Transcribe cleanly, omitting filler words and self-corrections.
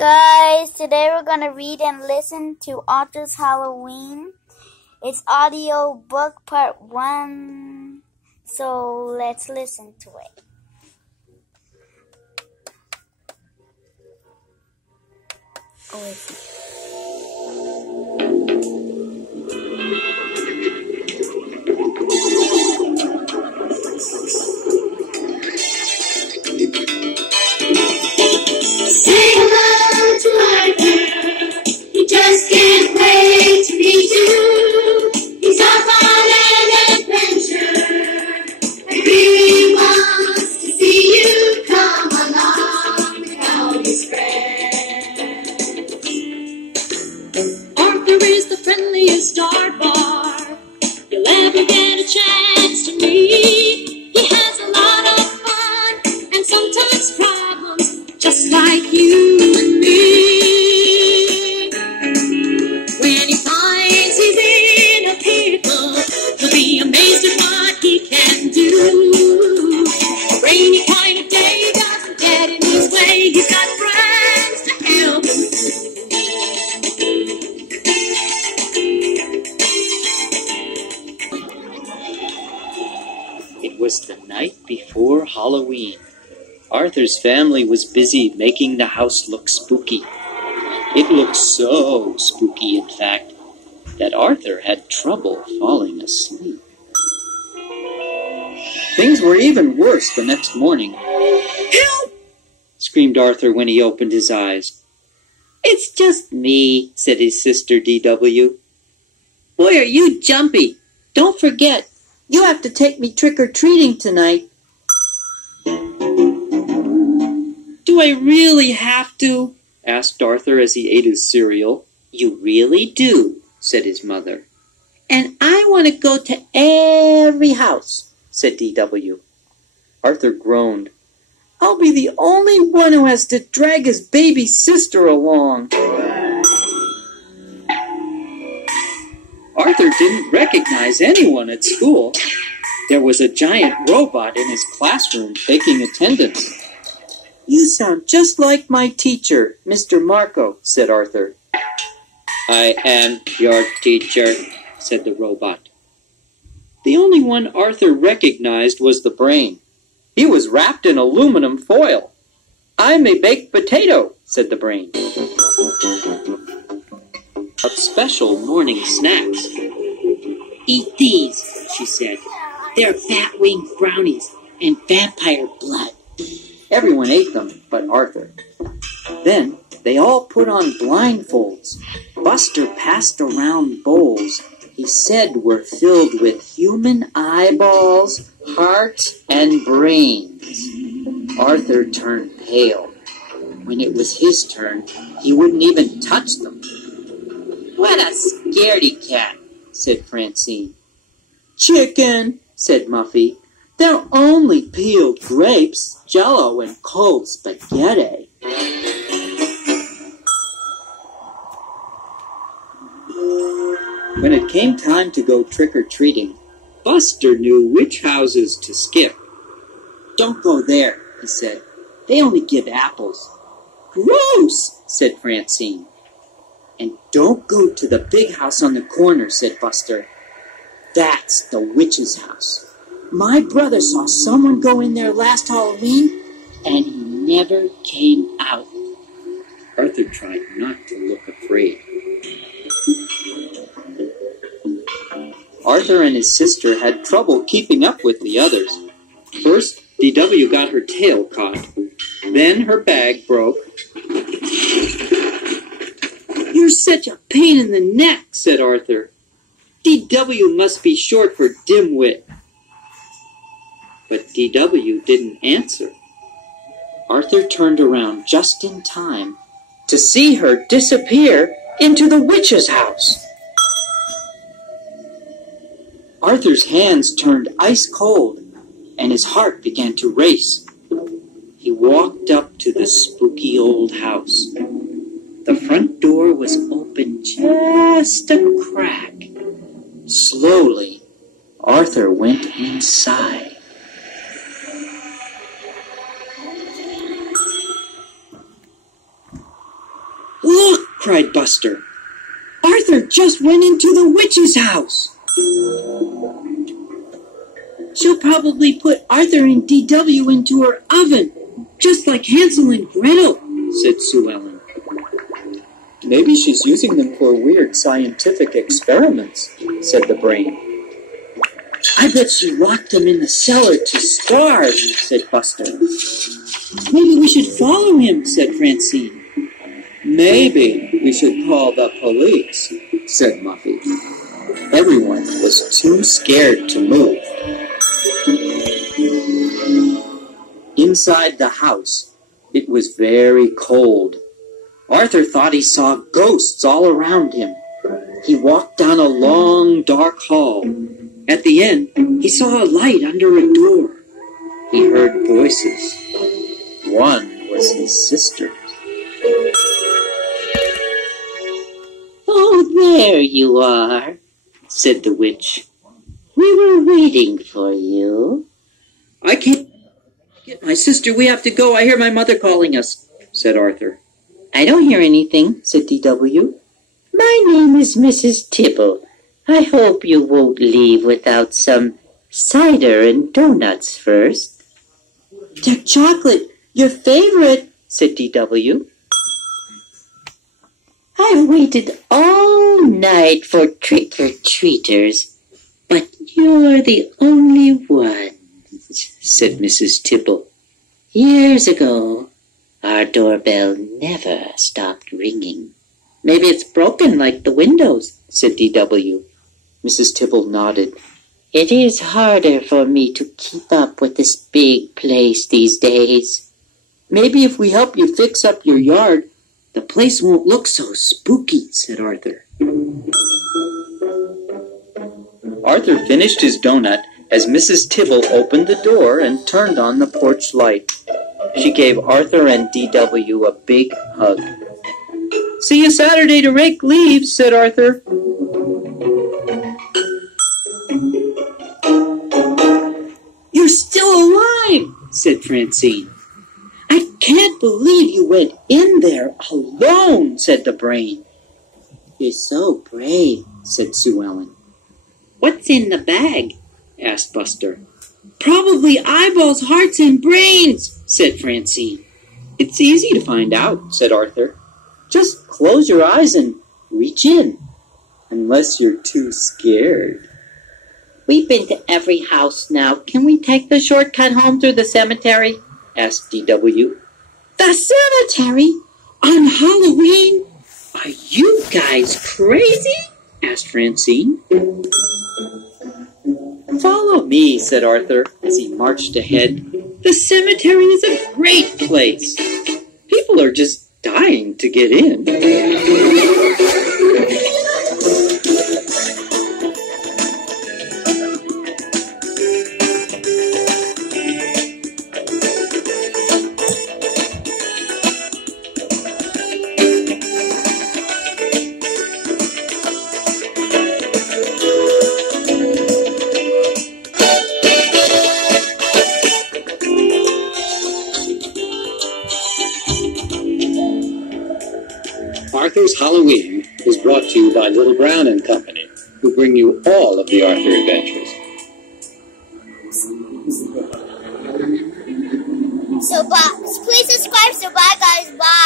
Guys, today we're going to read and listen to Arthur's Halloween. It's audio book part 1. So let's listen to it. Oh, it's Say hello to Arthur. He just can't wait to meet you. He's off on an adventure. He really wants to see you come along and help his friends. Arthur is the friendliest aardvark you'll ever get a chance to meet. He has a lot of fun and sometimes problems, just like you and me. When he finds he's in a pickle, he'll be amazed at what he can do. A rainy kind of day doesn't get in his way. He's got friends to help him. It was the night before Halloween. Arthur's family was busy making the house look spooky. It looked so spooky, in fact, that Arthur had trouble falling asleep. Things were even worse the next morning. "Help!" screamed Arthur when he opened his eyes. "It's just me," said his sister D.W. "Boy, are you jumpy. Don't forget, you have to take me trick-or-treating tonight." "Do I really have to?" asked Arthur as he ate his cereal. "You really do," said his mother. "And I want to go to every house," said D.W. Arthur groaned. "I'll be the only one who has to drag his baby sister along." Arthur didn't recognize anyone at school. There was a giant robot in his classroom taking attendance. "You sound just like my teacher, Mr. Marco," said Arthur. "I am your teacher," said the robot. The only one Arthur recognized was the brain. He was wrapped in aluminum foil. "I'm a baked potato," said the brain. Of special morning snacks. "Eat these," she said. "They're bat-winged brownies and vampire blood." Everyone ate them but Arthur. Then they all put on blindfolds. Buster passed around bowls he said were filled with human eyeballs, hearts, and brains. Arthur turned pale. When it was his turn, he wouldn't even touch them. "What a scaredy cat," said Francine. "Chicken," said Muffy. "They're only peeled grapes, Jell-O, and cold spaghetti." When it came time to go trick-or-treating, Buster knew which houses to skip. "Don't go there," he said. "They only give apples." "Gross," said Francine. "And don't go to the big house on the corner," said Buster. "That's the witch's house. My brother saw someone go in there last Halloween, and he never came out." Arthur tried not to look afraid. Arthur and his sister had trouble keeping up with the others. First, D.W. got her tail caught. Then her bag broke. "You're such a pain in the neck," said Arthur. "D.W. must be short for dimwit." But D.W. didn't answer. Arthur turned around just in time to see her disappear into the witch's house. Arthur's hands turned ice cold, and his heart began to race. He walked up to the spooky old house. The front door was open just a crack. Slowly, Arthur went inside. cried Buster. "Arthur just went into the witch's house." "She'll probably put Arthur and DW into her oven, just like Hansel and Gretel," said Sue Ellen. Maybe she's using them for weird scientific experiments, said the brain. "I bet she locked them in the cellar to starve," said Buster. "Maybe we should follow him," said Francine. Maybe we should call the police, said Muffy. Everyone was too scared to move. Inside the house, it was very cold. Arthur thought he saw ghosts all around him. He walked down a long, dark hall. At the end, he saw a light under a door. He heard voices. One was his sister. "Oh, there you are," said the witch. "We were waiting for you." "I can't get my sister. We have to go. I hear my mother calling us," said Arthur. "I don't hear anything," said DW. "My name is Mrs. Tibble. I hope you won't leave without some cider and donuts first." "They're chocolate, your favorite," said DW. "I've waited all night for trick-or-treaters, but you're the only one," said Mrs. Tibble. "Years ago, our doorbell never stopped ringing." "Maybe it's broken like the windows," said DW. Mrs. Tibble nodded. "It is harder for me to keep up with this big place these days. Maybe if we help you fix up your yard, the place won't look so spooky," said Arthur. Arthur finished his donut as Mrs. Tibble opened the door and turned on the porch light. She gave Arthur and DW a big hug. "See you Saturday to rake leaves," said Arthur. "You're still alive," said Francine. "I can't believe you went in there alone," said the brain. "You're so brave," said Sue Ellen. "What's in the bag?" asked Buster. "Probably eyeballs, hearts, and brains," said Francine. "It's easy to find out," said Arthur. "Just close your eyes and reach in, unless you're too scared." "We've been to every house now. Can we take the shortcut home through the cemetery?" asked DW. "The cemetery? On Halloween? Are you guys crazy?" asked Francine. "Follow me," said Arthur as he marched ahead. "The cemetery is a great place. People are just dying to get in." Arthur's Halloween is brought to you by Little Brown and Company, who bring you all of the Arthur adventures. So, please subscribe. So, bye, guys. Bye.